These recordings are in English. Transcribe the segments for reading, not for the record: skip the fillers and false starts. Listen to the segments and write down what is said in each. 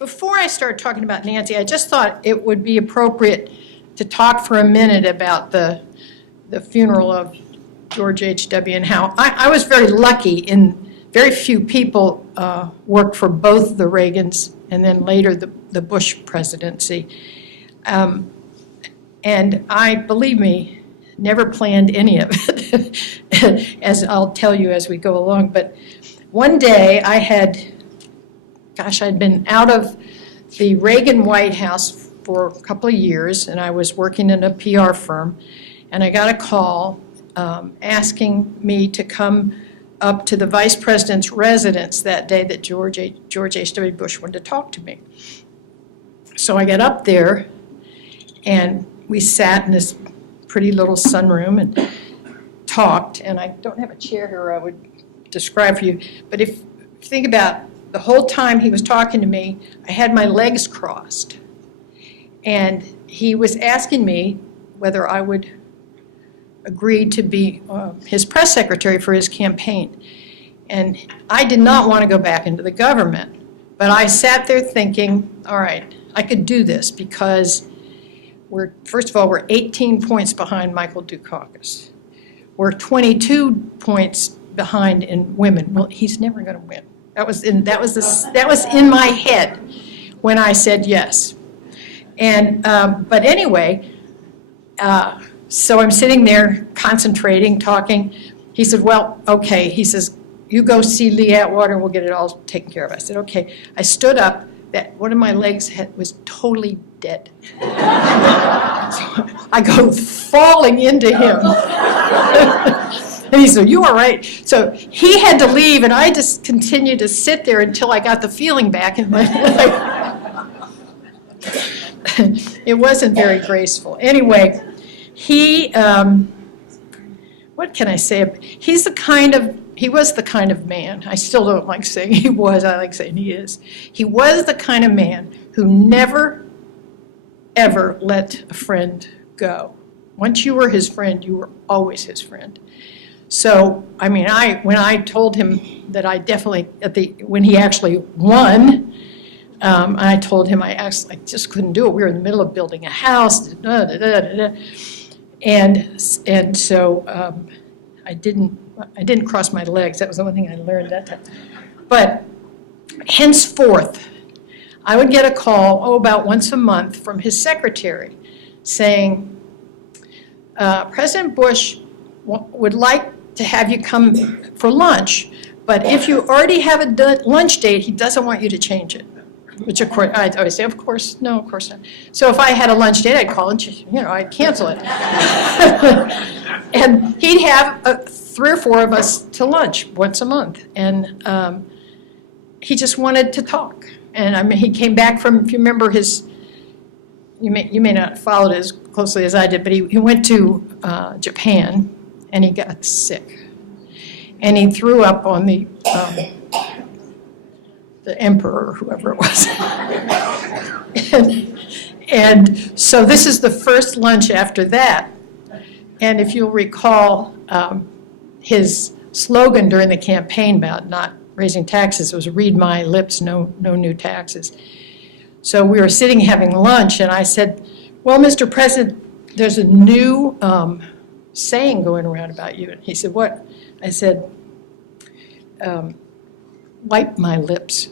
before I start talking about Nancy, I just thought it would be appropriate to talk for a minute about the funeral of George H.W. and how I was very lucky in very few people worked for both the Reagans and then later the Bush presidency. And I, believe me, never planned any of it, as I'll tell you as we go along. But one day I'd been out of the Reagan White House for a couple of years, and I was working in a PR firm, and I got a call asking me to come up to the vice president's residence that day that George H.W. Bush wanted to talk to me. So I got up there, and we sat in this pretty little sunroom and talked, and I don't have a chair here I would describe for you, but if you think about the whole time he was talking to me, I had my legs crossed, and he was asking me whether I would agree to be his press secretary for his campaign. And I did not want to go back into the government, but I sat there thinking, all right, I could do this because first of all, we're 18 points behind Michael Dukakis. We're 22 points behind in women. Well, he's never going to win. That was in my head when I said yes. And but anyway, so I'm sitting there concentrating, talking. He said, well, okay. He says, you go see Lee Atwater and we'll get it all taken care of. I said, okay. I stood up. That one of my legs was totally dead. So I go falling into him. And he said, you are right. So he had to leave, and I just continued to sit there until I got the feeling back in my leg. It wasn't very graceful. Anyway, he, what can I say? He was the kind of man. I still don't like saying he was. I like saying he is. He was the kind of man who never, ever let a friend go. Once you were his friend, you were always his friend. So, I mean, when I told him that I definitely, when he actually won, I told him I just couldn't do it. We were in the middle of building a house, and so I didn't cross my legs. That was the one thing I learned that time. But henceforth, I would get a call, about once a month, from his secretary saying, President Bush would like to have you come for lunch, but if you already have a lunch date, he doesn't want you to change it. Which, of course, I'd always say, of course, no, of course not. So if I had a lunch date, I'd call and, I'd cancel it. And he'd have 3 or 4 of us to lunch once a month. And he just wanted to talk. And I mean, he came back from, if you remember you may not follow it as closely as I did, but he went to Japan, and he got sick. And he threw up on the emperor, or whoever it was. and so this is the first lunch after that. And if you'll recall, his slogan during the campaign about not raising taxes was "Read my lips, no new taxes." So we were sitting having lunch, and I said, well, Mr. President, there's a new saying going around about you. And he said, what? I said, wipe my lips.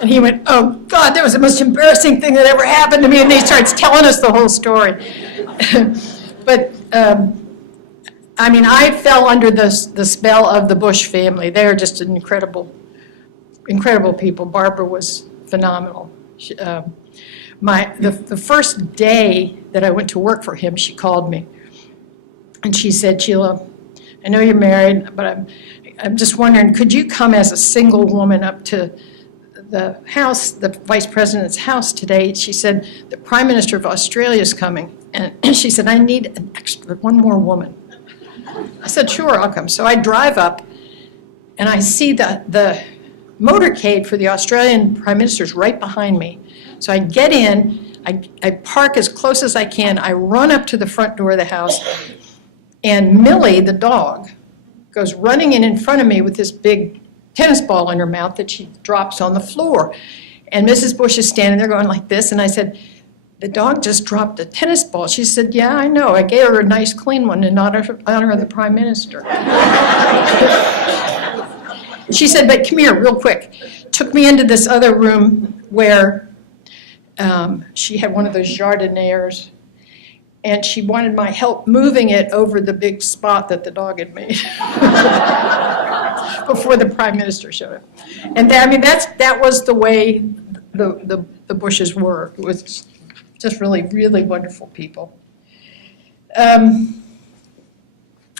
And he went, oh, God, that was the most embarrassing thing that ever happened to me. And he starts telling us the whole story. But, I mean, I fell under the spell of the Bush family. They're just incredible people. Barbara was phenomenal. The first day that I went to work for him, she called me. And she said, Sheila, I know you're married, but I'm just wondering, could you come as a single woman up to the house, the vice president's house today? She said, the Prime Minister of Australia is coming. And she said, I need one more woman. I said, sure, I'll come. So I drive up, and I see the motorcade for the Australian Prime Minister's right behind me. So I get in, I park as close as I can, I run up to the front door of the house, and Millie, the dog, goes running in front of me with this big tennis ball in her mouth that she drops on the floor. And Mrs. Bush is standing there going like this, and I said, the dog just dropped a tennis ball. She said, yeah, I know. I gave her a nice clean one in honor of the Prime Minister. She said, but come here real quick. Took me into this other room where she had one of those jardinières, and she wanted my help moving it over the big spot that the dog had made before the Prime Minister showed up. And that was the way the Bushes were. It was just really, really wonderful people. And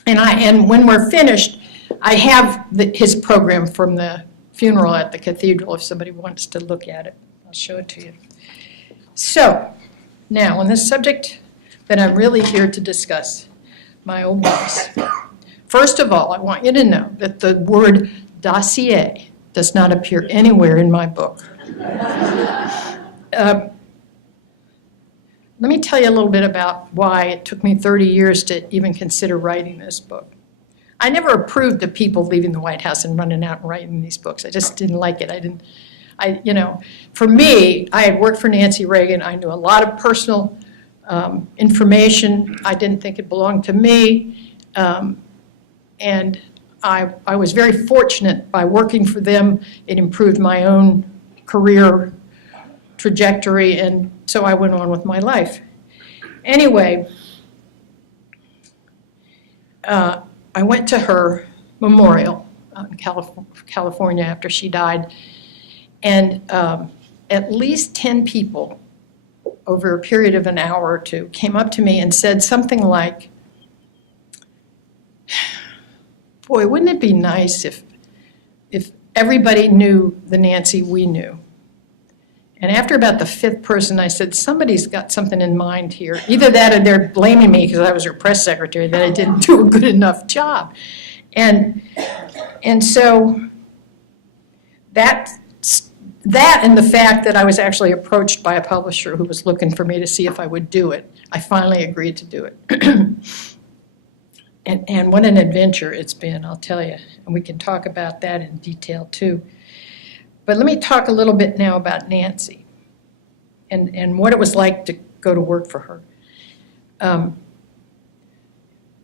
when we're finished, I have his program from the funeral at the cathedral if somebody wants to look at it. I'll show it to you. So, now on the subject that I'm really here to discuss, my old boss. First of all, I want you to know that the word dossier does not appear anywhere in my book. Let me tell you a little bit about why it took me 30 years to even consider writing this book. I never approved of people leaving the White House and running out and writing these books. I just didn't like it. For me, I had worked for Nancy Reagan. I knew a lot of personal information. I didn't think it belonged to me. And I was very fortunate by working for them. It improved my own career trajectory, and so I went on with my life. Anyway, I went to her memorial out in California after she died, and at least 10 people over a period of an hour or two came up to me and said something like, boy, wouldn't it be nice if everybody knew the Nancy we knew? And after about the fifth person, I said, somebody's got something in mind here. Either that or they're blaming me because I was her press secretary, that I didn't do a good enough job. And so that and the fact that I was actually approached by a publisher who was looking for me to see if I would do it, I finally agreed to do it. And what an adventure it's been, I'll tell you. And we can talk about that in detail too. But let me talk a little bit now about Nancy and what it was like to go to work for her.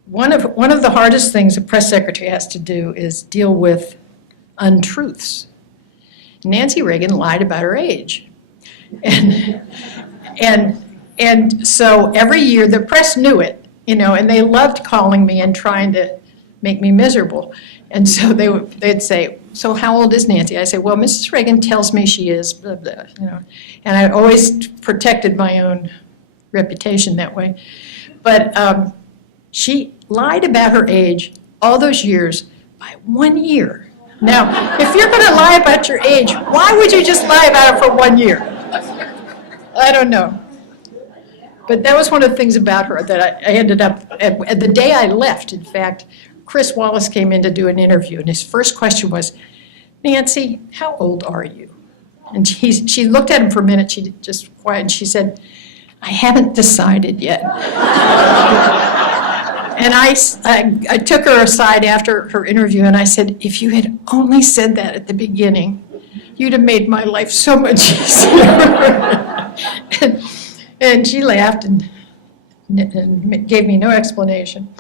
One of the hardest things a press secretary has to do is deal with untruths. Nancy Reagan lied about her age. And so every year the press knew it, and they loved calling me and trying to make me miserable. And so they'd say, so how old is Nancy? I say, well, Mrs. Reagan tells me she is, blah, blah, And I always protected my own reputation that way. But she lied about her age all those years by 1 year. Now, if you're going to lie about your age, why would you just lie about it for 1 year? I don't know. But that was one of the things about her that I ended up, at the day I left, in fact, Chris Wallace came in to do an interview, and his first question was, Nancy, how old are you? And she looked at him for a minute, she just quiet, and she said, I haven't decided yet. And I took her aside after her interview, and I said, if you had only said that at the beginning, you'd have made my life so much easier. and she laughed and gave me no explanation.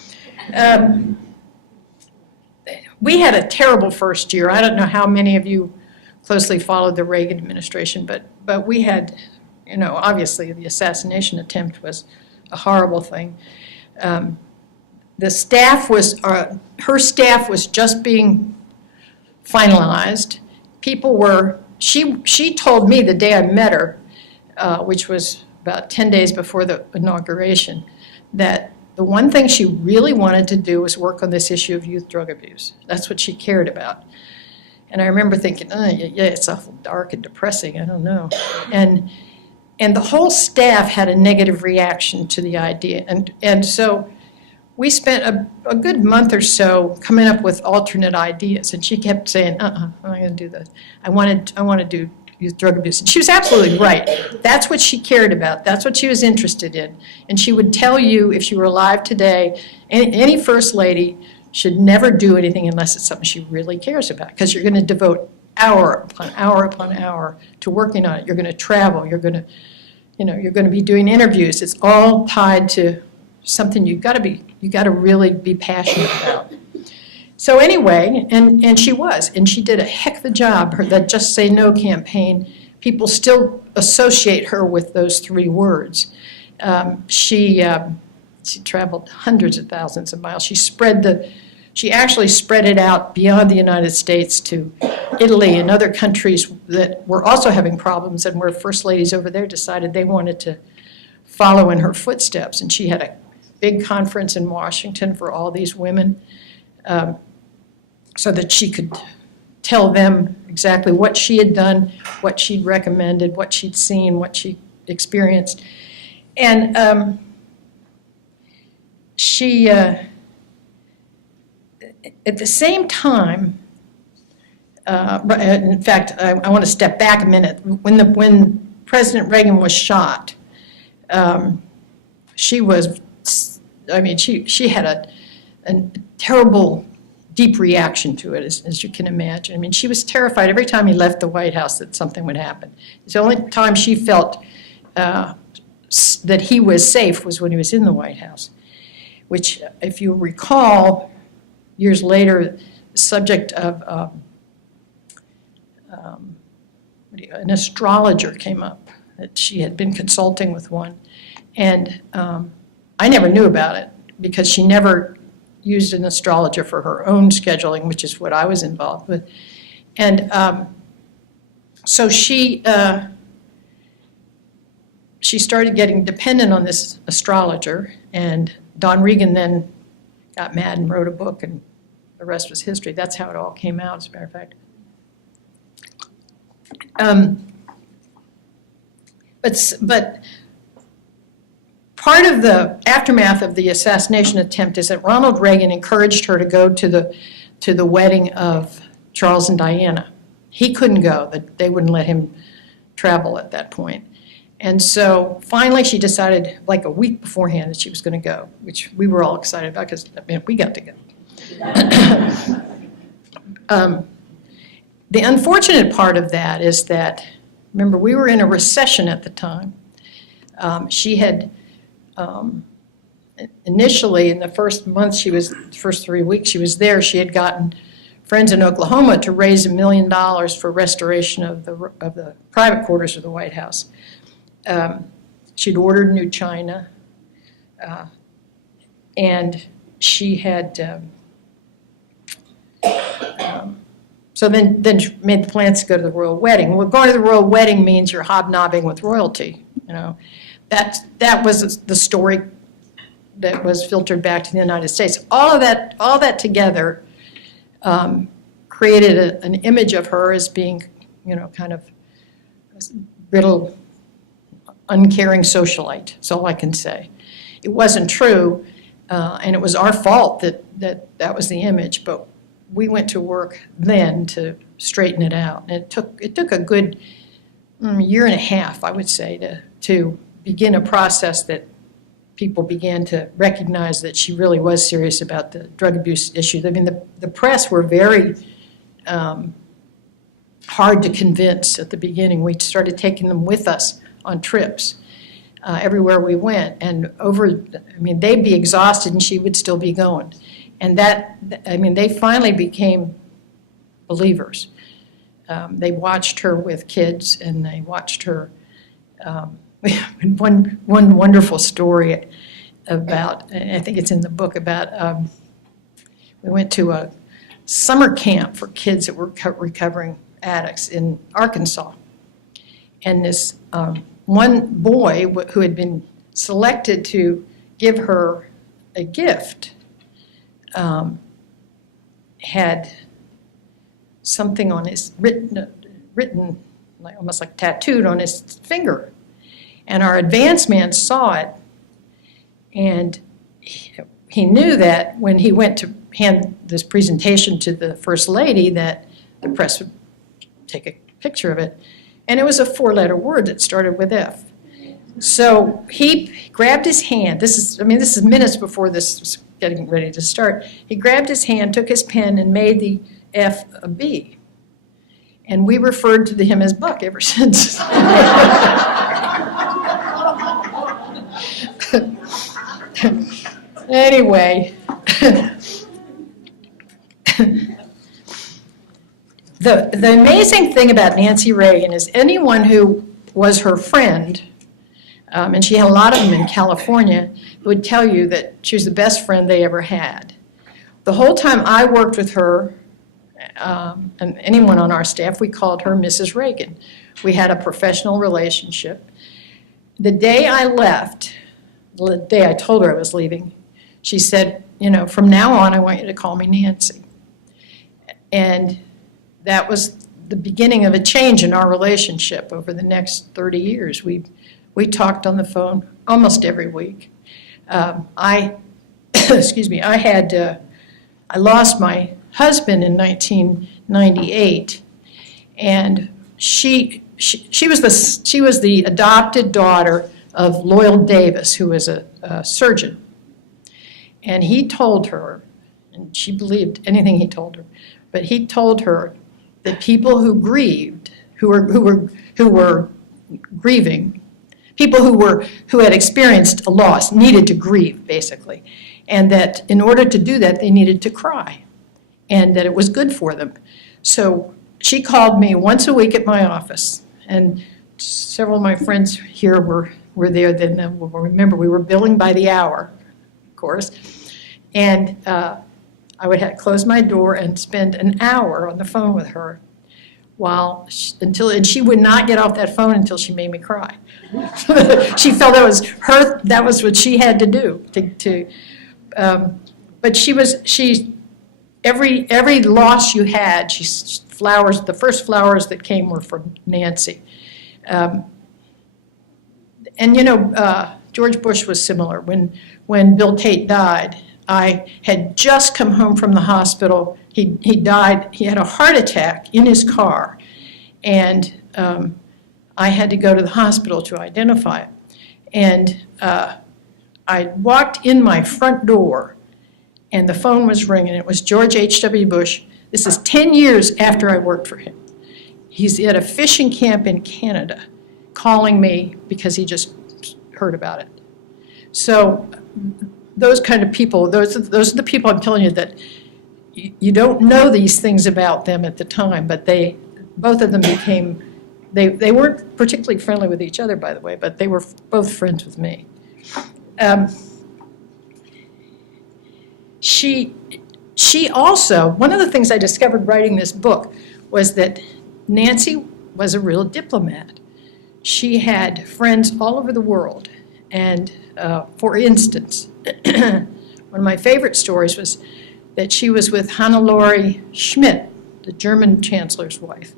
We had a terrible first year. I don't know how many of you closely followed the Reagan administration, but we had, obviously the assassination attempt was a horrible thing. The staff was, her staff was just being finalized. People were, she told me the day I met her, which was about 10 days before the inauguration, that the one thing she really wanted to do was work on this issue of youth drug abuse. That's what she cared about. And I remember thinking, yeah, it's awful dark and depressing, I don't know. And the whole staff had a negative reaction to the idea. And so we spent a good month or so coming up with alternate ideas. And she kept saying, I'm not going to do that. I want to do youth drug abuse. And she was absolutely right. That's what she cared about. That's what she was interested in. And she would tell you, if she were alive today, any first lady should never do anything unless it's something she really cares about, because you're going to devote hour upon hour upon hour to working on it. You're going to travel. You're going to be doing interviews. It's all tied to something you got to really be passionate about. So anyway, and she was, and she did a heck of a job. That Just Say No campaign, people still associate her with those 3 words. She traveled hundreds of thousands of miles. She actually spread it out beyond the United States to Italy and other countries that were also having problems, and where first ladies over there decided they wanted to follow in her footsteps. And she had a big conference in Washington for all these women, so that she could tell them exactly what she had done, what she'd recommended, what she'd seen, what she experienced. And she, at the same time, in fact, I want to step back a minute. When President Reagan was shot, she had a terrible, deep reaction to it, as you can imagine. I mean, she was terrified every time he left the White House that something would happen. The only time she felt that he was safe was when he was in the White House, which, if you recall, years later, the subject of an astrologer came up, that she had been consulting with one. And I never knew about it, because she never used an astrologer for her own scheduling, which is what I was involved with. And so she started getting dependent on this astrologer, and Don Regan then got mad and wrote a book, and the rest was history. That's how it all came out, as a matter of fact. But part of the aftermath of the assassination attempt is that Ronald Reagan encouraged her to go to the wedding of Charles and Diana. He couldn't go; they wouldn't let him travel at that point. And so finally she decided, like a week beforehand, that she was going to go, which we were all excited about, because we got to go. The unfortunate part of that is that, remember, we were in a recession at the time. She had initially, in the first month first 3 weeks she was there, she had gotten friends in Oklahoma to raise $1 million for restoration of the private quarters of the White House. She'd ordered new china, and she had, so then she made the plans to go to the royal wedding. Well, going to the royal wedding means you're hobnobbing with royalty, That was the story that was filtered back to the United States. All of that together created an image of her as being, kind of brittle, uncaring socialite. That's all I can say. It wasn't true, and it was our fault that was the image. But we went to work then to straighten it out, and it took a good year and a half, I would say, to begin a process that people began to recognize that she really was serious about the drug abuse issue. I mean, the press were very hard to convince at the beginning. We started taking them with us on trips everywhere we went, and they'd be exhausted and she would still be going. And they finally became believers. They watched her with kids, and they watched her. One wonderful story about, and I think it's in the book, about we went to a summer camp for kids that were recovering addicts in Arkansas. And this one boy who had been selected to give her a gift had something on his written like almost like tattooed on his finger. And our advance man saw it, and he knew that when he went to hand this presentation to the First Lady that the press would take a picture of it. And it was a 4-letter word that started with F. So he grabbed his hand. This is minutes before this getting ready to start, he grabbed his hand, took his pen, and made the F a B. And we referred to him as Buck ever since. Anyway, the amazing thing about Nancy Reagan is anyone who was her friend, and she had a lot of them in California, would tell you that she was the best friend they ever had. The whole time I worked with her, and anyone on our staff, we called her Mrs. Reagan. We had a professional relationship. The day I left, the day I told her I was leaving, she said, you know, from now on, I want you to call me Nancy. And that was the beginning of a change in our relationship over the next 30 years. We talked on the phone almost every week. Excuse me, I lost my husband in 1998, and she was the adopted daughter of Loyal Davis, who was a surgeon. And he told her, and she believed anything he told her, but he told her that people who grieved, who were grieving, people who had experienced a loss needed to grieve, basically, and that in order to do that, they needed to cry, and that it was good for them. So she called me once a week at my office, and several of my friends here were there then. Remember, we were billing by the hour, of course, and I would have close my door and spend an hour on the phone with her and she would not get off that phone until she made me cry. She felt that was what she had to do but every loss you had, the first flowers that came were from Nancy. And you know, George Bush was similar. When Bill Tate died, I had just come home from the hospital. He died, he had a heart attack in his car, and I had to go to the hospital to identify it. And I walked in my front door, and the phone was ringing. It was George H.W. Bush. This is 10 years after I worked for him. He's at a fishing camp in Canada, calling me because he just heard about it. So those kind of people, those are the people I'm telling you that you don't know these things about them at the time, but both of them became, they weren't particularly friendly with each other, by the way, but they were both friends with me. She also, one of the things I discovered writing this book was that Nancy was a real diplomat. She had friends all over the world, and for instance, one of my favorite stories was that she was with Hannelore Schmidt, the German chancellor's wife.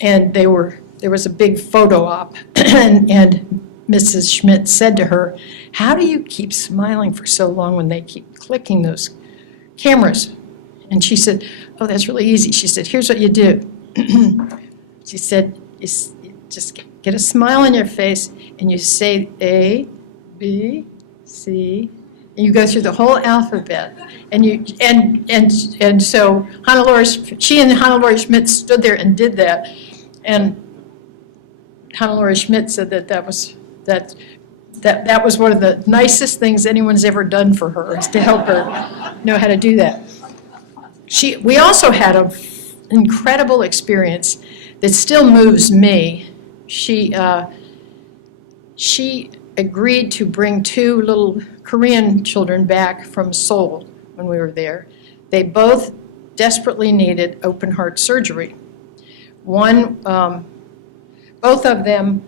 And there was a big photo op, and Mrs. Schmidt said to her, "How do you keep smiling for so long when they keep clicking those cameras?" And she said, "Oh, that's really easy." She said, "Here's what you do." She said, you just get a smile on your face, and you say A, B, C, and you go through the whole alphabet. And so she and Hannelore Schmidt stood there and did that. And Hannelore Schmidt said that was one of the nicest things anyone's ever done for her, is to help her know how to do that. We also had an incredible experience that still moves me. She agreed to bring 2 little Korean children back from Seoul when we were there. They both desperately needed open heart surgery. Both of them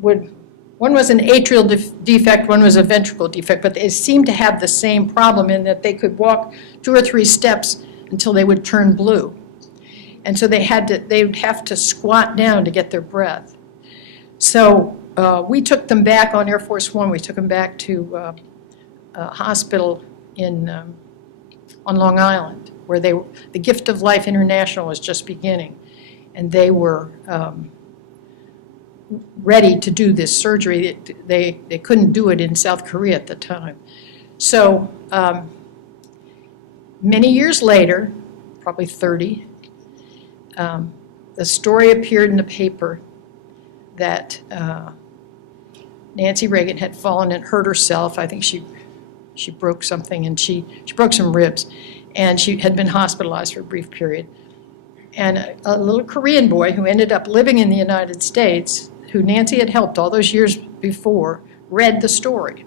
one was an atrial defect, one was a ventricle defect, but they seemed to have the same problem in that they could walk 2 or 3 steps until they would turn blue. And so they would have to squat down to get their breath. So we took them back on Air Force One. We took them back to a hospital on Long Island, where the Gift of Life International was just beginning. And they were ready to do this surgery. They couldn't do it in South Korea at the time. So many years later, probably 30, the story appeared in the paper that Nancy Reagan had fallen and hurt herself. I think she broke something, and she broke some ribs, and she had been hospitalized for a brief period. And a little Korean boy who ended up living in the United States, who Nancy had helped all those years before, read the story.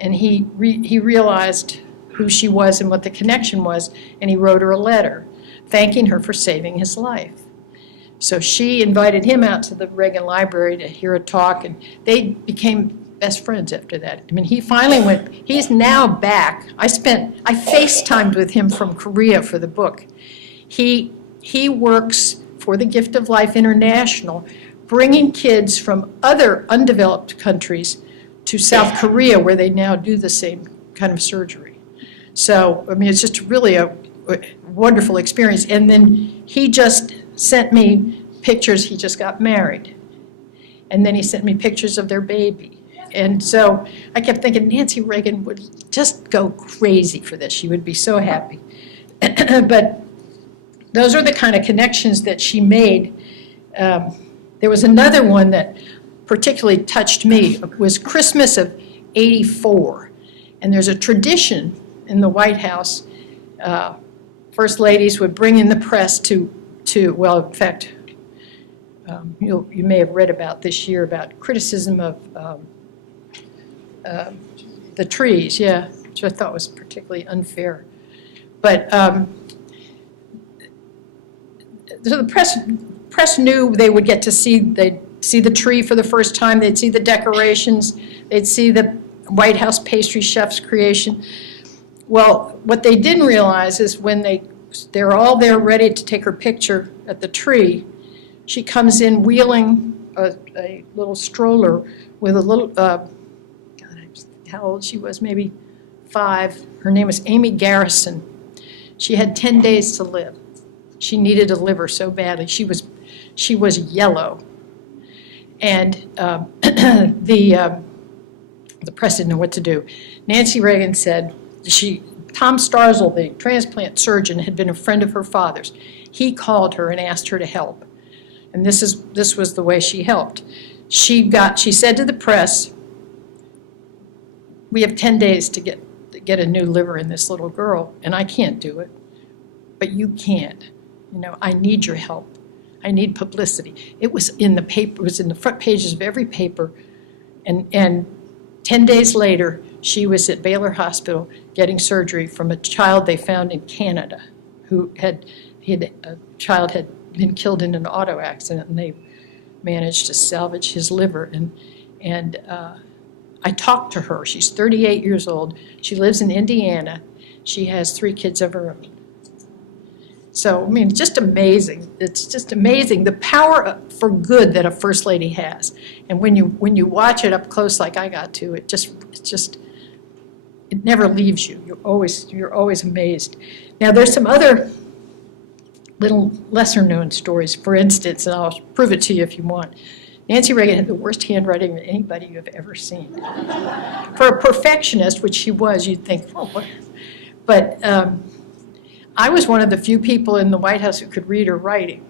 And he realized who she was and what the connection was, and he wrote her a letter thanking her for saving his life. So she invited him out to the Reagan Library to hear a talk, and they became best friends after that. I mean, he finally went, he's now back. I FaceTimed with him from Korea for the book. He works for the Gift of Life International, bringing kids from other undeveloped countries to South Korea, where they now do the same kind of surgery. So, I mean, it's just really a wonderful experience. And then he just sent me pictures. He just got married. And then he sent me pictures of their baby. And so I kept thinking Nancy Reagan would just go crazy for this. She would be so happy. But those are the kind of connections that she made. There was another one that particularly touched me. It was Christmas of '84. And there's a tradition in the White House. First ladies would bring in the press to well, in fact, you may have read about this year about criticism of the trees, yeah, which I thought was particularly unfair. But so the press knew they would get to they'd see the tree for the first time, they'd see the decorations, they'd see the White House pastry chef's creation. Well, what they didn't realize is when they're all there ready to take her picture at the tree, she comes in wheeling a little stroller with a little, God, how old she was, maybe 5. Her name was Amy Garrison. She had 10 days to live. She needed a liver so badly. She was yellow. And the press didn't know what to do. Nancy Reagan said, Tom Starzl, the transplant surgeon, had been a friend of her father's. He called her and asked her to help. And this was the way she helped. She said to the press, we have 10 days to get a new liver in this little girl, and I can't do it, but you can. I need your help. I need publicity. It was in the paper, it was in the front pages of every paper, and 10 days later, she was at Baylor Hospital getting surgery from a child they found in Canada who a child had been killed in an auto accident, and they managed to salvage his liver. And I talked to her. She's 38 years old. She lives in Indiana. She has 3 kids of her own. So, I mean, it's just amazing. It's just amazing the power for good that a first lady has. And when you watch it up close like I got to, it never leaves you. You're always amazed. Now, there's some other little lesser-known stories. For instance, and I'll prove it to you if you want. Nancy Reagan had the worst handwriting that anybody you have ever seen. For a perfectionist, which she was, you'd think, oh, what? But I was one of the few people in the White House who could read her writing,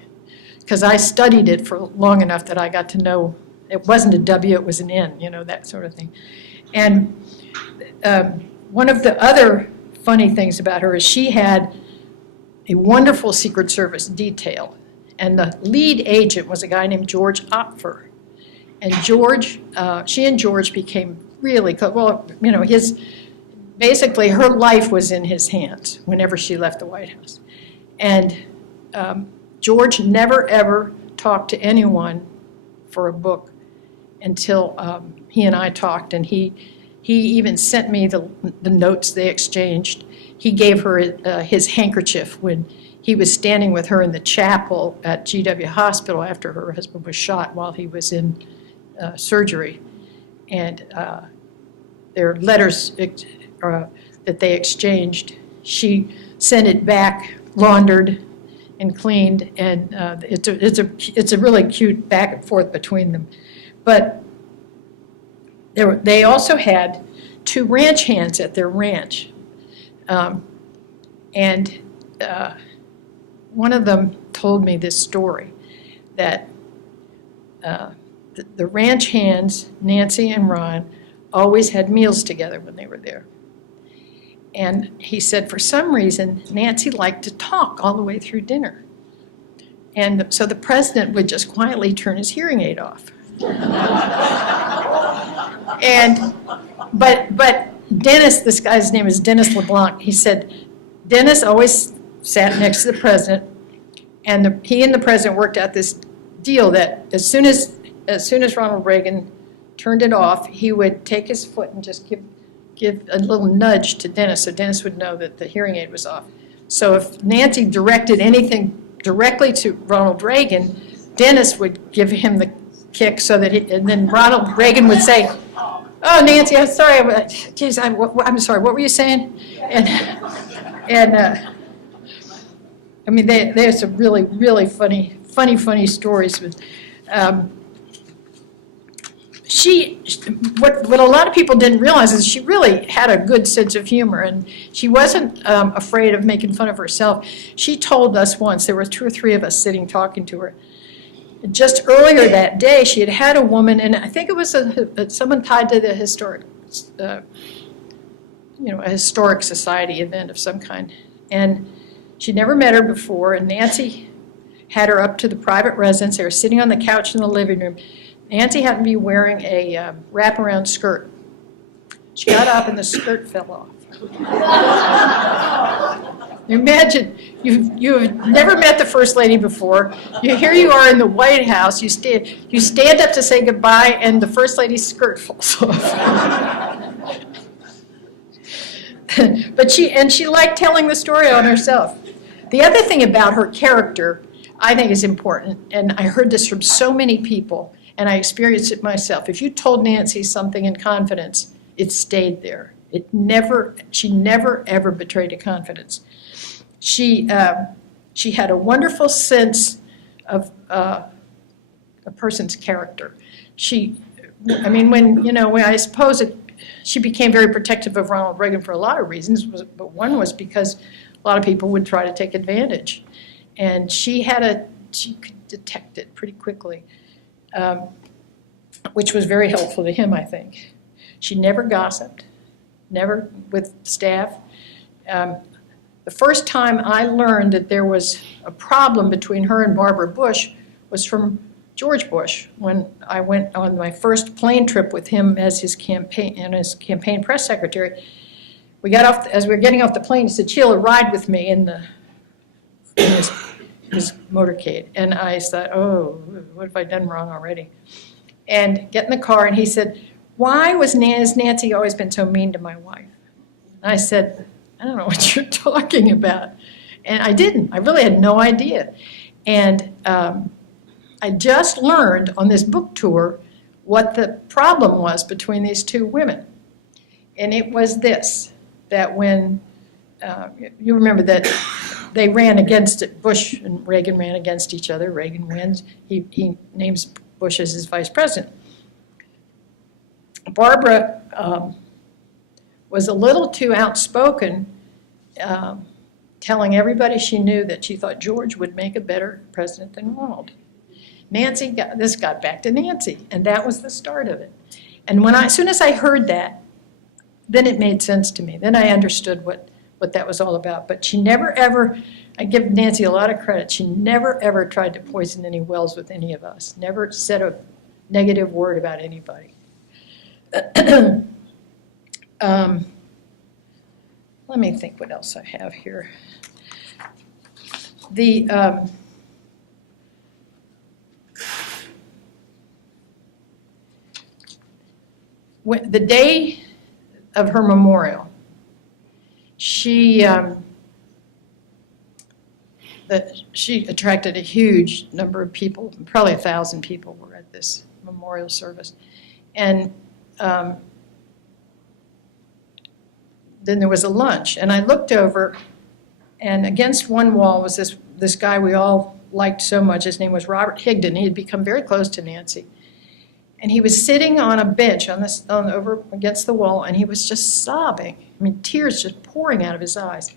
because I studied it for long enough that I got to know it wasn't a W, it was an N, that sort of thing. And one of the other funny things about her is she had a wonderful Secret Service detail, and the lead agent was a guy named George Opfer. And she and George became really close. Well, basically her life was in his hands whenever she left the White House. And George never ever talked to anyone for a book until he and I talked, and he even sent me the notes they exchanged. He gave her his handkerchief when he was standing with her in the chapel at GW Hospital after her husband was shot while he was in surgery. And their letters that they exchanged, she sent it back, laundered and cleaned, and it's a really cute back and forth between them. But they also had two ranch hands at their ranch. And one of them told me this story, that the ranch hands, Nancy and Ron, always had meals together when they were there. And he said for some reason, Nancy liked to talk all the way through dinner. And so the president would just quietly turn his hearing aid off. But Dennis, this guy's name is Dennis LeBlanc, he said Dennis always sat next to the president, and he and the president worked out this deal that as soon as Ronald Reagan turned it off, he would take his foot and just give a little nudge to Dennis, so Dennis would know that the hearing aid was off. So if Nancy directed anything directly to Ronald Reagan, Dennis would give him the kick so that and then Ronald Reagan would say, "Oh, Nancy, I'm sorry. Geez, I'm sorry. What were you saying?" And I mean, there's some really, really funny stories with. What a lot of people didn't realize is she really had a good sense of humor, and she wasn't afraid of making fun of herself. She told us once, there were 2 or 3 of us sitting talking to her, just earlier that day she had a woman, and I think it was someone tied to the historic, a historic society event of some kind, and she'd never met her before, and Nancy had her up to the private residence. They were sitting on the couch in the living room. Nancy happened to be wearing a wraparound skirt. She got up and the skirt fell off. Imagine, you've never met the First Lady before. Here you are in the White House. You stand up to say goodbye, and the First Lady's skirt falls off. But she liked telling the story on herself. The other thing about her character, I think, is important, and I heard this from so many people, and I experienced it myself. If you told Nancy something in confidence, it stayed there. She never ever betrayed a confidence. She had a wonderful sense of a person's character. I suppose she became very protective of Ronald Reagan for a lot of reasons, but one was because a lot of people would try to take advantage. And she could detect it pretty quickly. Which was very helpful to him, I think. She never gossiped, never with staff. The first time I learned that there was a problem between her and Barbara Bush was from George Bush, when I went on my first plane trip with him as his campaign press secretary. As we were getting off the plane, he said, "Sheila, ride with me in his motorcade." And I thought, oh, what have I done wrong already? And get in the car, and he said, "Why has Nancy always been so mean to my wife?" And I said, "I don't know what you're talking about." And I didn't. I really had no idea. And I just learned on this book tour what the problem was between these 2 women. And it was this, that when, you remember that they ran against it, Bush and Reagan ran against each other. Reagan wins. He names Bush as his vice president. Barbara was a little too outspoken, telling everybody she knew that she thought George would make a better president than Ronald. This got back to Nancy, and that was the start of it. And as soon as I heard that, then it made sense to me. Then I understood what that was all about. But she never ever, I give Nancy a lot of credit, she never ever tried to poison any wells with any of us. Never said a negative word about anybody. Let me think what else I have here. The day of her memorial, she attracted a huge number of people. Probably 1,000 people were at this memorial service. And then there was a lunch, and I looked over, and against one wall was this guy we all liked so much. His name was Robert Higdon. He had become very close to Nancy. And he was sitting on a bench over against the wall, and he was just sobbing. I mean, tears just pouring out of his eyes.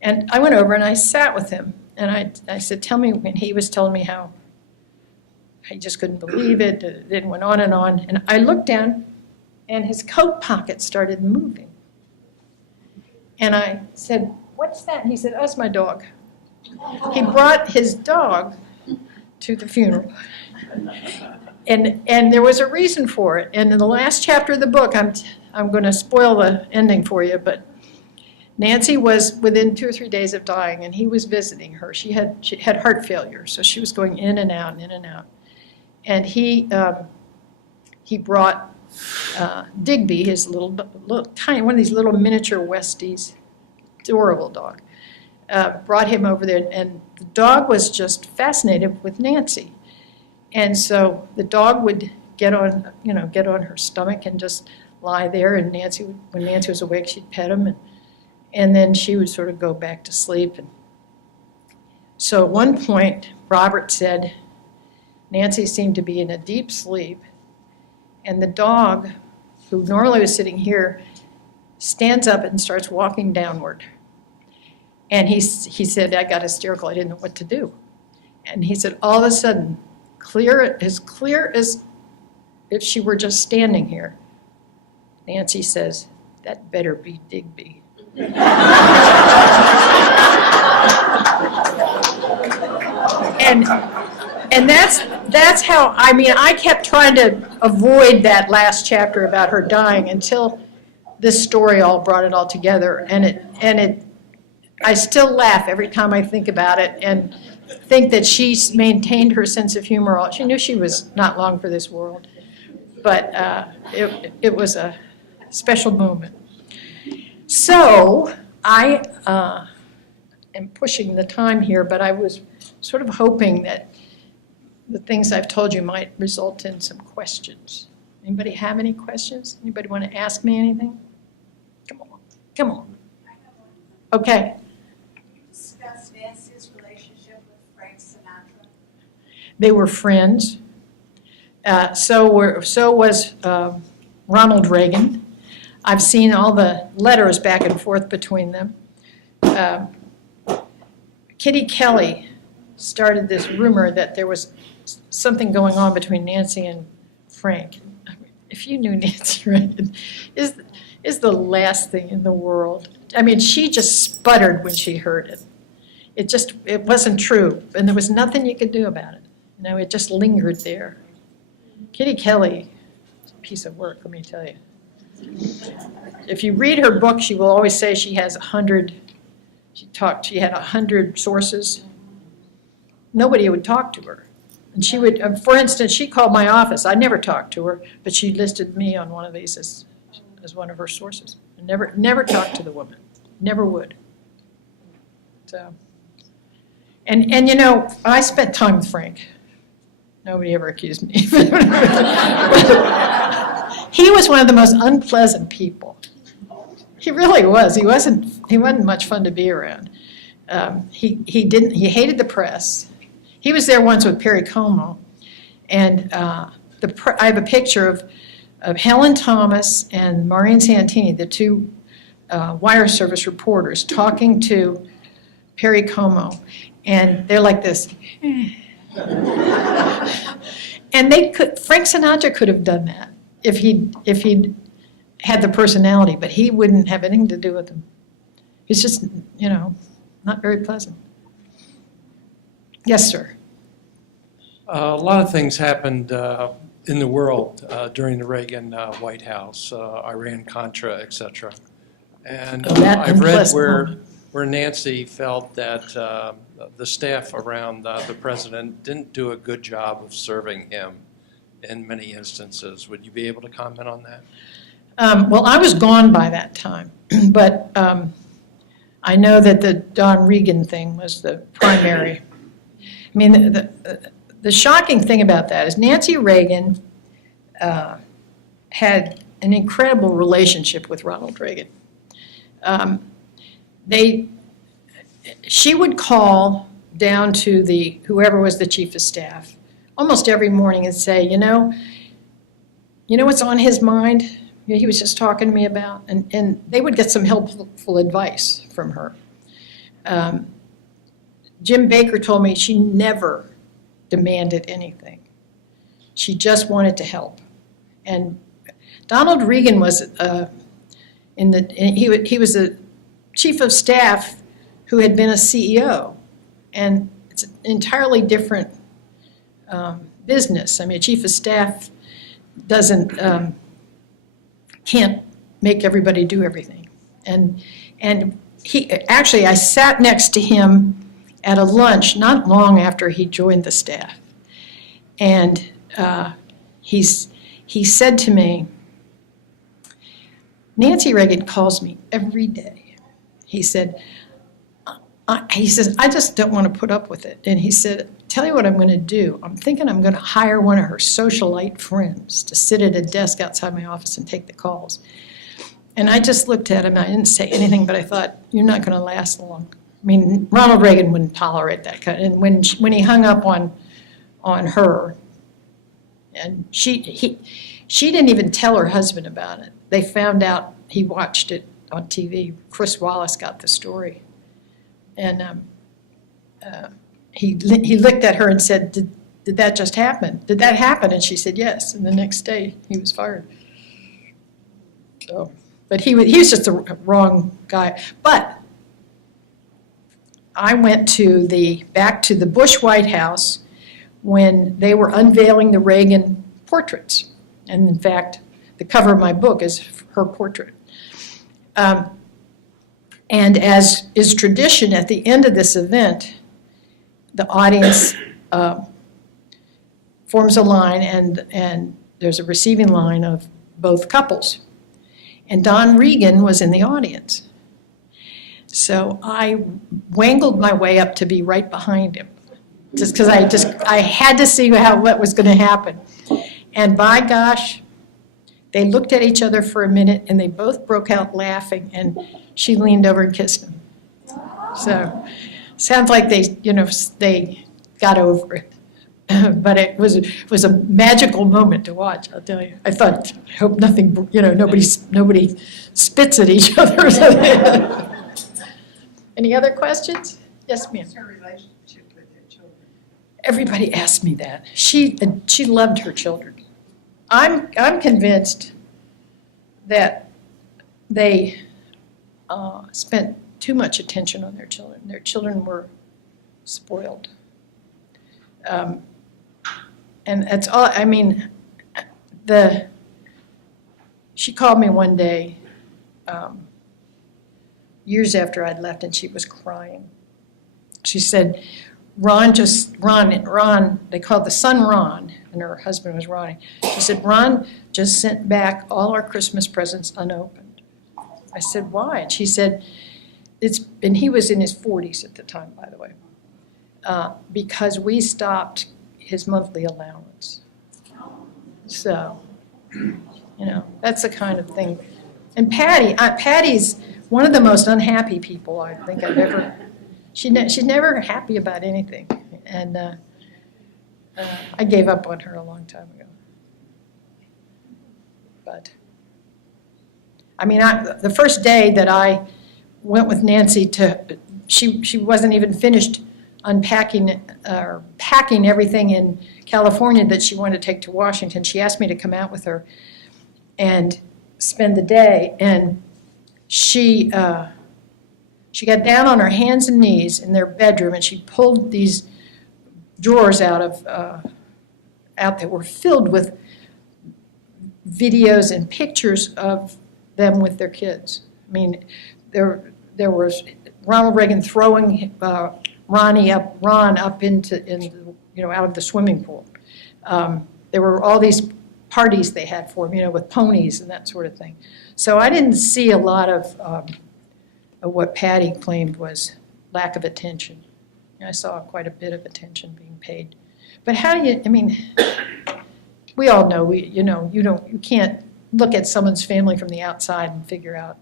And I went over and I sat with him, and I said, tell me, and he was telling me how he just couldn't believe it. It went on. And I looked down, and his coat pocket started moving. And I said, what's that? And he said, oh, that's my dog. He brought his dog to the funeral. And there was a reason for it. And in the last chapter of the book, I'm going to spoil the ending for you, but Nancy was within 2 or 3 days of dying, and he was visiting her. She had heart failure, so she was going in and out and in and out. And he brought Digby, his little tiny, one of these little miniature Westies, adorable dog, brought him over there, and the dog was just fascinated with Nancy. And so the dog would get on her stomach and just lie there, and when Nancy was awake, she'd pet him, and then she would sort of go back to sleep. And so at one point, Robert said, Nancy seemed to be in a deep sleep, and the dog, who normally was sitting here, stands up and starts walking downward. And he said, I got hysterical, I didn't know what to do. And he said, all of a sudden, clear as if she were just standing here, Nancy says, that better be Digby. And that's how, I mean, I kept trying to avoid that last chapter about her dying until this story all brought it all together. And I still laugh every time I think about it and think that she maintained her sense of humor. She knew she was not long for this world, but it was a special moment. So I am pushing the time here, but I was sort of hoping that the things I've told you might result in some questions. Anybody have any questions? Anybody want to ask me anything? Come on. Okay. You discussed Nancy's relationship with Frank Sinatra. They were friends. So was Ronald Reagan. I've seen all the letters back and forth between them. Kitty Kelly started this rumor that there was something going on between Nancy and Frank. I mean, if you knew Nancy Reagan, is the last thing in the world. I mean, she just sputtered when she heard it. It wasn't true, and there was nothing you could do about it. You know, it just lingered there. Kitty Kelly is a piece of work, let me tell you. If you read her book, she will always say she has 100. She had 100 sources. Nobody would talk to her. And she would, for instance, she called my office. I never talked to her, but she listed me on one of these as one of her sources. I never talked to the woman. Never would. So, and you know, I spent time with Frank. Nobody ever accused me. He was one of the most unpleasant people. He really was. He wasn't much fun to be around. He hated the press. He was there once with Perry Como, and I have a picture of Helen Thomas and Maureen Santini, the two wire service reporters, talking to Perry Como, and they're like this. And Frank Sinatra could have done that if he'd had the personality, but he wouldn't have anything to do with them. He's just, you know, not very pleasant. Yes, sir. A lot of things happened in the world during the Reagan White House, Iran-Contra, etc. And I've read where Nancy felt that the staff around the president didn't do a good job of serving him in many instances. Would you be able to comment on that? Well, I was gone by that time, but I know that the Don Regan thing was the primary. I mean, the shocking thing about that is Nancy Reagan had an incredible relationship with Ronald Reagan. She would call down to whoever was the chief of staff almost every morning and say, you know, you know what's on his mind? He was just talking to me about, and they would get some helpful advice from her. Jim Baker told me she never demanded anything. She just wanted to help. And Donald Regan was he was a chief of staff who had been a CEO, and it's an entirely different business. I mean, a chief of staff can't make everybody do everything. And he actually, I sat next to him at a lunch not long after he joined the staff, and he said to me, Nancy Reagan calls me every day. He said, I just don't want to put up with it. And he said, tell you what I'm going to do. I'm thinking I'm going to hire one of her socialite friends to sit at a desk outside my office and take the calls. And I just looked at him. I didn't say anything, but I thought, you're not going to last long. I mean, Ronald Reagan wouldn't tolerate that kind. And when he hung up on her, and she didn't even tell her husband about it. They found out, he watched it on TV. Chris Wallace got the story. And he looked at her and said, did that just happen? Did that happen? And she said, yes. And the next day, he was fired. So, but he was just the wrong guy. But I went back to the Bush White House when they were unveiling the Reagan portraits. And in fact, the cover of my book is her portrait. And as is tradition, at the end of this event, the audience forms a line, and there's a receiving line of both couples. And Don Regan was in the audience. So I wangled my way up to be right behind him, just because I had to see what was going to happen. And by gosh, they looked at each other for a minute, and they both broke out laughing, and she leaned over and kissed him. So, sounds like they got over it. But it was a magical moment to watch, I'll tell you. I thought, I hope nothing, nobody spits at each other or something. Any other questions? Yes, ma'am. What's her relationship with her children? Everybody asked me that. She loved her children. I'm convinced that they spent too much attention on their children. Their children were spoiled. And that's all, I mean, she called me one day, years after I'd left, and she was crying. She said, Ron, they called the son Ron, and her husband was Ronnie. She said, Ron just sent back all our Christmas presents unopened. I said, why? And she said, and he was in his 40s at the time, by the way, because we stopped his monthly allowance. So, that's the kind of thing. And Patty's one of the most unhappy people I think I've ever. She's never happy about anything, and I gave up on her a long time ago. But I mean, the first day that I went with Nancy she wasn't even finished unpacking or packing everything in California that she wanted to take to Washington. She asked me to come out with her and spend the day, and she got down on her hands and knees in their bedroom, and she pulled these drawers out that were filled with videos and pictures of them with their kids. I mean, there was Ronald Reagan throwing Ron up out of the swimming pool. There were all these parties they had for him, with ponies and that sort of thing. So I didn't see a lot of what Patty claimed was lack of attention. I saw quite a bit of attention being paid. But how do we all know, you can't look at someone's family from the outside and figure out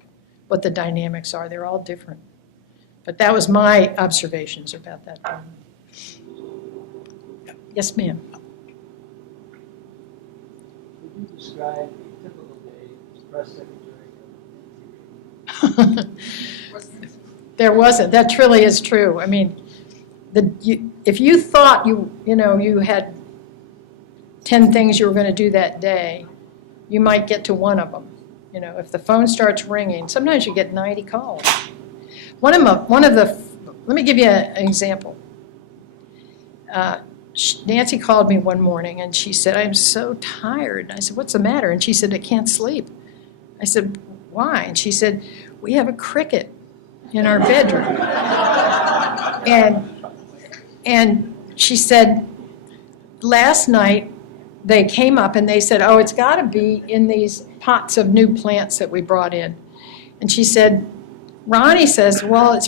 what the dynamics are. They're all different. But that was my observations about that family. Yes, ma'am. Could you describe a typical day as press secretary of There wasn't. That truly is true. I mean, if you thought you had 10 things you were going to do that day, you might get to one of them. You know, if the phone starts ringing, sometimes you get 90 calls. Let me give you an example. Nancy called me one morning and she said, "I'm so tired." I said, "What's the matter?" And she said, "I can't sleep." I said, "Why?" And she said, "We have a cricket in our bedroom." And she said, "Last night they came up and they said, 'Oh, it's got to be in these pots of new plants that we brought in.'" And she said, "Ronnie says, well,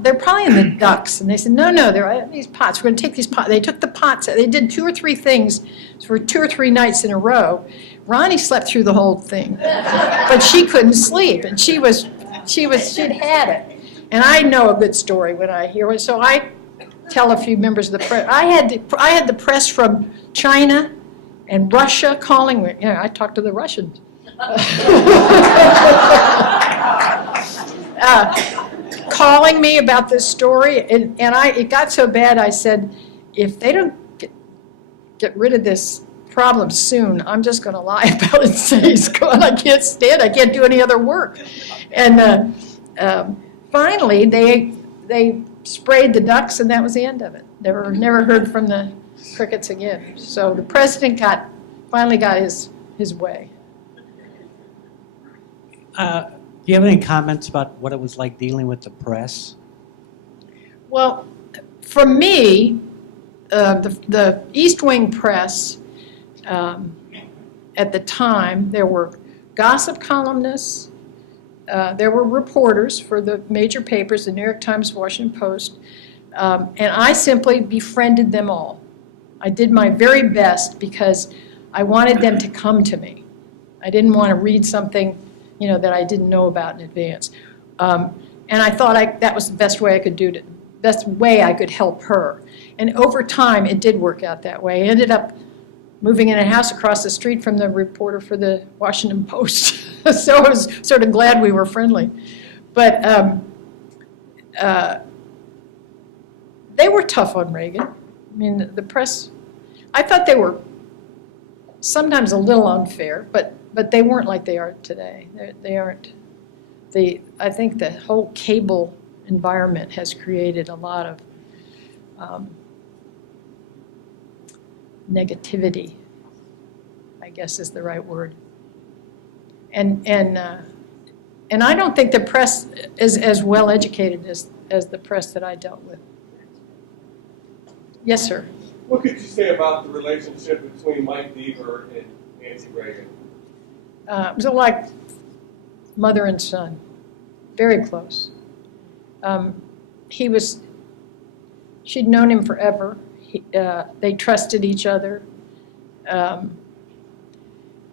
they're probably in the ducks." And they said, no, they're in these pots. We're going to take these pots. They took the pots. They did 2 or 3 things for 2 or 3 nights in a row. Ronnie slept through the whole thing, but she couldn't sleep, and she'd had it. And I know a good story when I hear it. So I tell a few members of the press. I had the press from China and Russia calling me. Yeah, I talked to the Russians. Calling me about this story, and it got so bad, I said, if they don't get rid of this problem soon, I'm just going to lie about it and say it's gone. I can't stand it. I can't do any other work. And finally, they sprayed the ducks, and that was the end of it. Never heard from the crickets again. So the president finally got his way. Do you have any comments about what it was like dealing with the press? Well, for me, the East Wing press, at the time, there were gossip columnists, there were reporters for the major papers, the New York Times, Washington Post, and I simply befriended them all. I did my very best because I wanted them to come to me. I didn't want to read something that I didn't know about in advance. And I thought that was the best way I could best way I could help her. And over time, it did work out that way. I ended up moving in a house across the street from the reporter for the Washington Post. So I was sort of glad we were friendly. But they were tough on Reagan. I mean, the press, I thought they were sometimes a little unfair, but they weren't like they are today. They aren't. I think the whole cable environment has created a lot of negativity, I guess is the right word. And I don't think the press is as well educated as the press that I dealt with. Yes, sir. What could you say about the relationship between Mike Deaver and Nancy Reagan? It was like mother and son, very close. She'd known him forever. They trusted each other.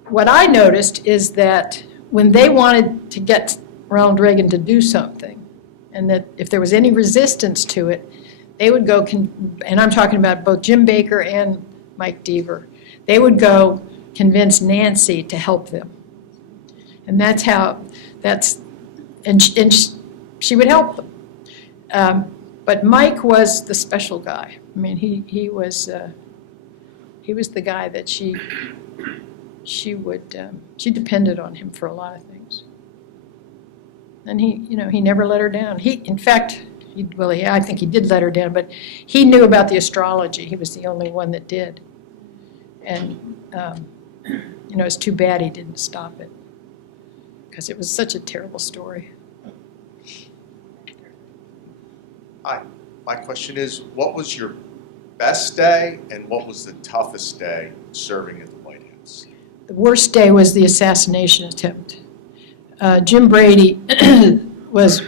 What I noticed is that when they wanted to get Ronald Reagan to do something, and that if there was any resistance to it, they would go, and I'm talking about both Jim Baker and Mike Deaver, they would go convince Nancy to help them. And she would help them. But Mike was the special guy. I mean, he was the guy that she depended on him for a lot of things. And he never let her down. In fact, I think he did let her down, but he knew about the astrology. He was the only one that did. And, it's too bad he didn't stop it, because it was such a terrible story. Hi, my question is, what was your best day and what was the toughest day serving at the White House? The worst day was the assassination attempt. Jim Brady was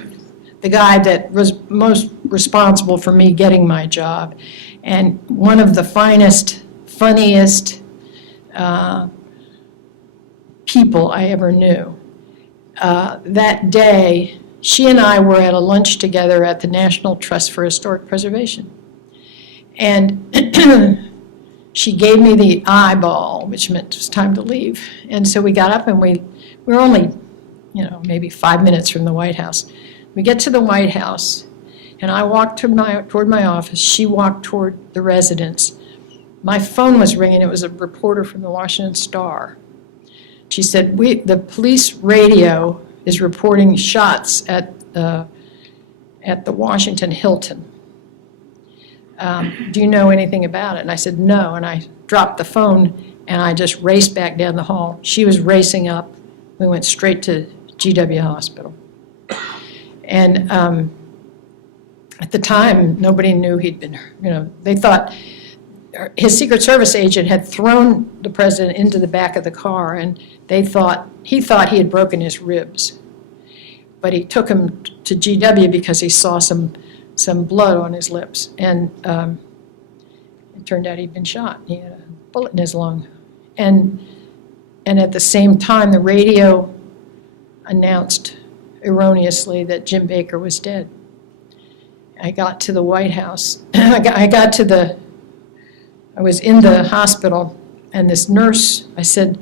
the guy that was most responsible for me getting my job, and one of the finest, funniest people I ever knew. That day, she and I were at a lunch together at the National Trust for Historic Preservation. And she gave me the eyeball, which meant it was time to leave. And so we got up and we were only, maybe 5 minutes from the White House. We get to the White House, and I walked toward my office. She walked toward the residence. My phone was ringing. It was a reporter from the Washington Star. She said, the police radio is reporting shots at the Washington Hilton. Do you know anything about it? And I said, no. And I dropped the phone, and I just raced back down the hall. She was racing up. We went straight to GW Hospital. And at the time, nobody knew he'd been, they thought his Secret Service agent had thrown the president into the back of the car, and he thought he had broken his ribs. But he took him to GW because he saw some blood on his lips, and it turned out he'd been shot. He had a bullet in his lung. And at the same time, the radio announced erroneously that Jim Baker was dead. I got to the White House. I was in the hospital, and this nurse, I said,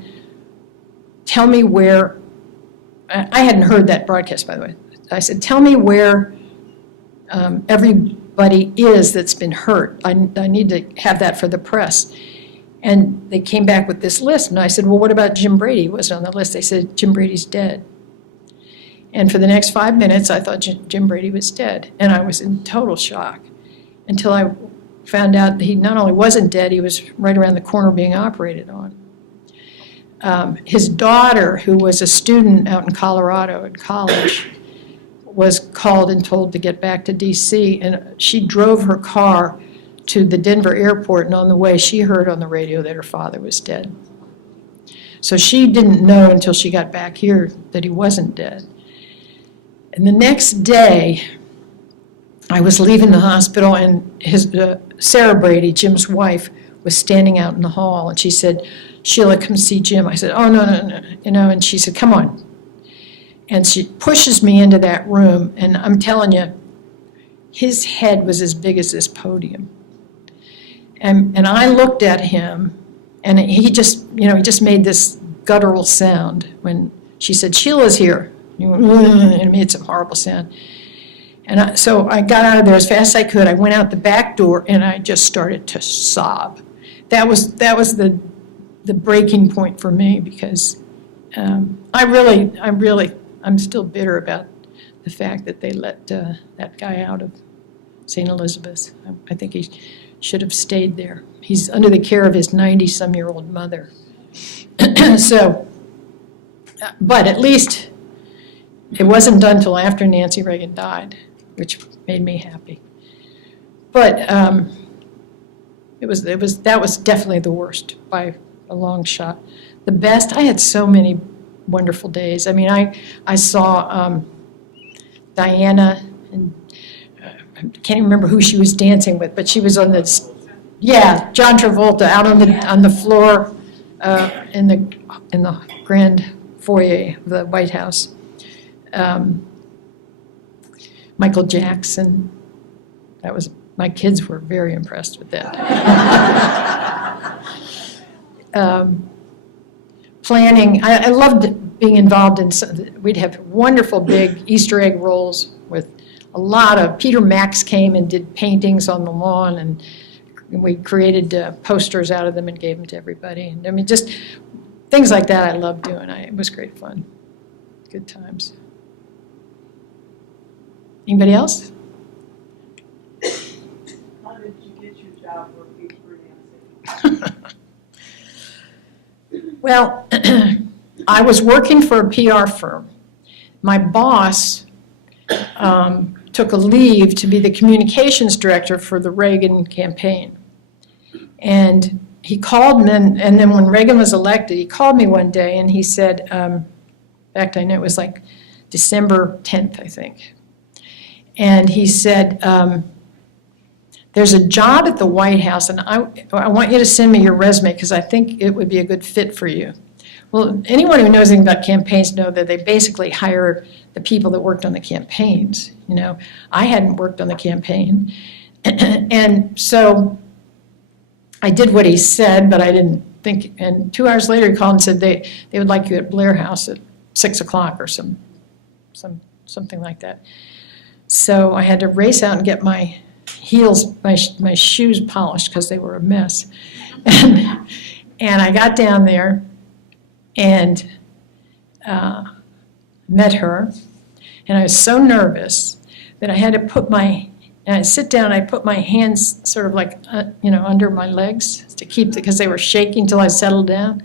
tell me where, I hadn't heard that broadcast, by the way. I said, tell me where everybody is that's been hurt. I need to have that for the press. And they came back with this list, and I said, well, what about Jim Brady? He wasn't on the list. They said, Jim Brady's dead. And for the next 5 minutes, I thought Jim Brady was dead, and I was in total shock until I found out that he not only wasn't dead, he was right around the corner being operated on. His daughter, who was a student out in Colorado at college, was called and told to get back to D.C., and she drove her car to the Denver airport, and on the way, she heard on the radio that her father was dead. So she didn't know until she got back here that he wasn't dead. And the next day, I was leaving the hospital, and Sarah Brady, Jim's wife, was standing out in the hall, and she said, Sheila, come see Jim. I said, oh, no, and she said, come on. And she pushes me into that room, and I'm telling you, his head was as big as this podium. And I looked at him, and he just made this guttural sound when she said, Sheila's here. And it made some horrible sound. And so I got out of there as fast as I could. I went out the back door, and I just started to sob. That was the breaking point for me, because I'm still bitter about the fact that they let that guy out of St. Elizabeth's. I think he should have stayed there. He's under the care of his 90-some-year-old mother. So, but at least it wasn't done till after Nancy Reagan died, which made me happy. But that was definitely the worst by a long shot. The best, I had so many wonderful days. I mean, I saw Diana, and I can't even remember who she was dancing with, but she was on this, John Travolta out on the floor in the grand foyer of the White House. Michael Jackson, my kids were very impressed with that. Planning, I loved being involved in, we'd have wonderful big Easter egg rolls with a lot of, Peter Max came and did paintings on the lawn, and we created posters out of them and gave them to everybody. And I mean, just things like that I loved doing. It was great fun, good times. Anybody else? How did you get your job working for Nancy? Well, I was working for a PR firm. My boss took a leave to be the communications director for the Reagan campaign. And he called me, and then when Reagan was elected, he called me one day and he said, in fact, I know it was like December 10th, I think. And he said, there's a job at the White House, and I want you to send me your resume because I think it would be a good fit for you. Well, anyone who knows anything about campaigns know that they basically hire the people that worked on the campaigns. I hadn't worked on the campaign. And so I did what he said, but I didn't think, and 2 hours later he called and said they would like you at Blair House at 6 o'clock or something like that. So I had to race out and get my heels, my shoes polished because they were a mess. And I got down there and met her, and I was so nervous that I had to put my, and I sit down, I put my hands sort of like, under my legs to keep, because they were shaking till I settled down.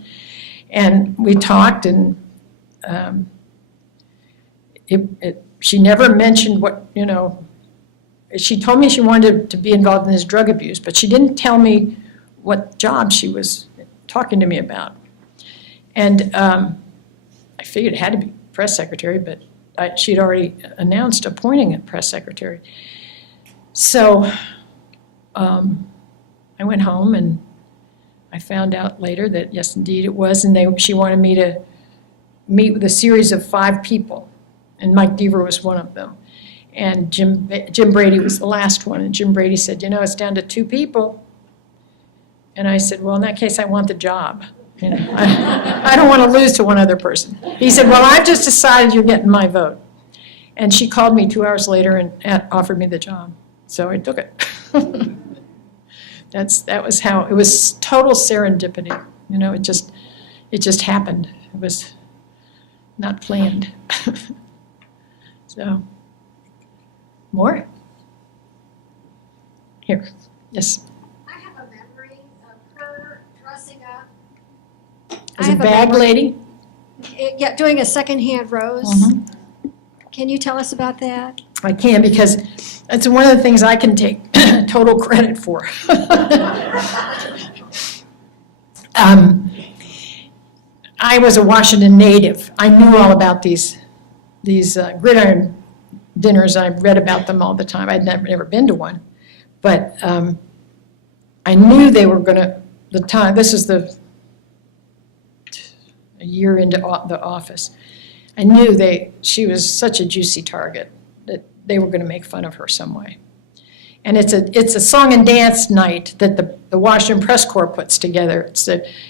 And we talked, and she never mentioned what, she told me she wanted to be involved in this drug abuse, but she didn't tell me what job she was talking to me about. And I figured it had to be press secretary, but she'd already announced appointing a press secretary. So I went home, and I found out later that yes, indeed it was, and she wanted me to meet with a series of 5 people, and Mike Deaver was one of them. And Jim Brady was the last one, and Jim Brady said, it's down to 2 people. And I said, well, in that case, I want the job. I don't want to lose to one other person. He said, well, I've just decided you're getting my vote. And she called me 2 hours later and offered me the job. So I took it. That was how, it was total serendipity. It just happened. It was not planned. So, more? Here, yes. I have a memory of her dressing up. As a bag lady? Yeah, doing a secondhand rose. Mhm. Can you tell us about that? I can, because it's one of the things I can take total credit for. I was a Washington native. I knew all about these gridiron dinners. I read about them all the time. I'd never been to one. But I knew they were going to, this is a year into the office. I knew she was such a juicy target that they were going to make fun of her some way. And it's a song and dance night that the Washington Press Corps puts together.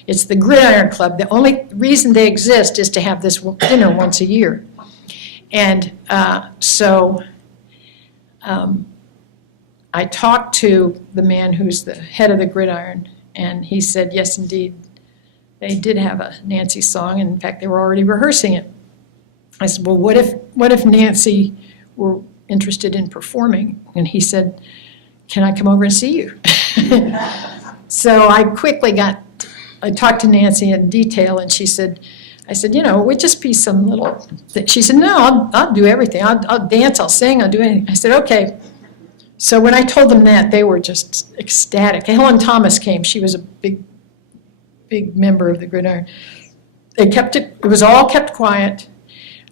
It's the Gridiron Club. The only reason they exist is to have this dinner once a year. And so I talked to the man who's the head of the Gridiron, and he said, yes, indeed, they did have a Nancy song, and in fact, they were already rehearsing it. I said, well, what if Nancy were interested in performing? And he said, can I come over and see you? So I talked to Nancy in detail, and I said, it would just be some little thing. She said, no, I'll do everything. I'll dance, I'll sing, I'll do anything. I said, okay. So when I told them that, they were just ecstatic. Helen Thomas came. She was a big member of the Gridiron. It was all kept quiet.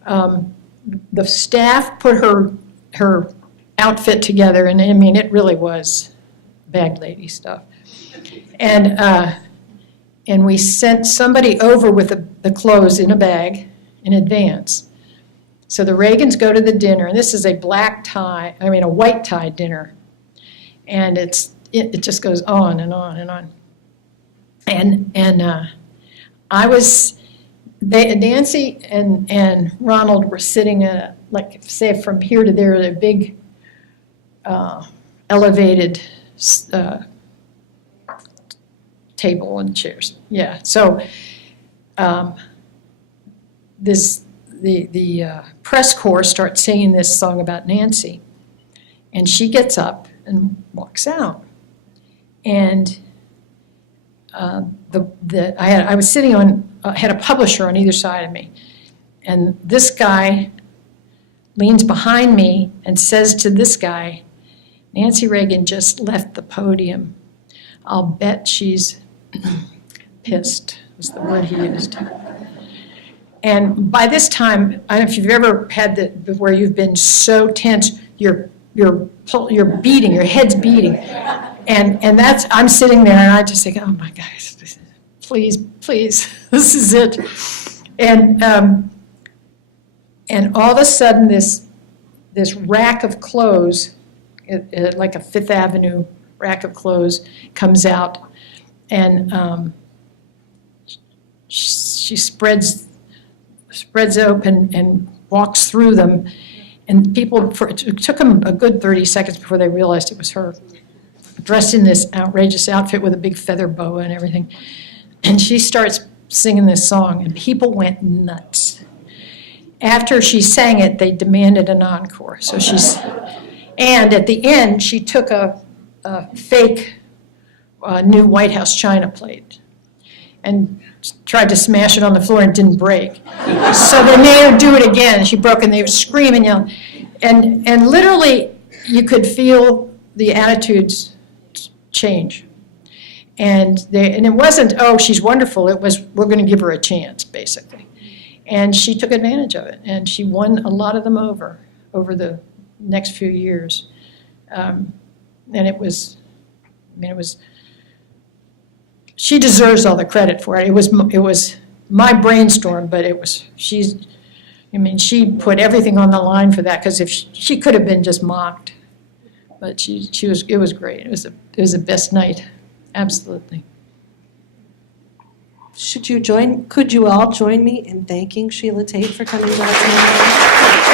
The staff put her outfit together, and I mean, it really was bag lady stuff. And we sent somebody over with the clothes in a bag in advance. So the Reagans go to the dinner, and this is a white tie dinner. And it just goes on and on and on. And Nancy and Ronald were sitting say from here to there at a big elevated table and chairs. Yeah. So the press corps starts singing this song about Nancy, and she gets up and walks out. And I was sitting had a publisher on either side of me, and this guy leans behind me and says to this guy, Nancy Reagan just left the podium. I'll bet she's pissed, was the word he used. And by this time, I don't know if you've ever had where you've been so tense, you're beating, your head's beating. And I'm sitting there, and I just think, oh my gosh, please, this is it. And all of a sudden, this rack of clothes, like a Fifth Avenue rack of clothes, comes out, And she spreads open and walks through them. And people, it took them a good 30 seconds before they realized it was her, dressed in this outrageous outfit with a big feather boa and everything. And she starts singing this song, and people went nuts. After she sang it, they demanded an encore. And at the end, she took a fake new White House china plate and tried to smash it on the floor and didn't break. So they made her do it again. She broke and they were screaming, yelling. And literally, you could feel the attitudes change. And it wasn't, oh, she's wonderful. It was, we're going to give her a chance, basically. And she took advantage of it. And she won a lot of them over the next few years. And it was, she deserves all the credit for it. It was my brainstorm, but she put everything on the line for that, because if she could have been just mocked. But it was great. It was the best night, absolutely. Could you all join me in thanking Sheila Tate for coming to our town?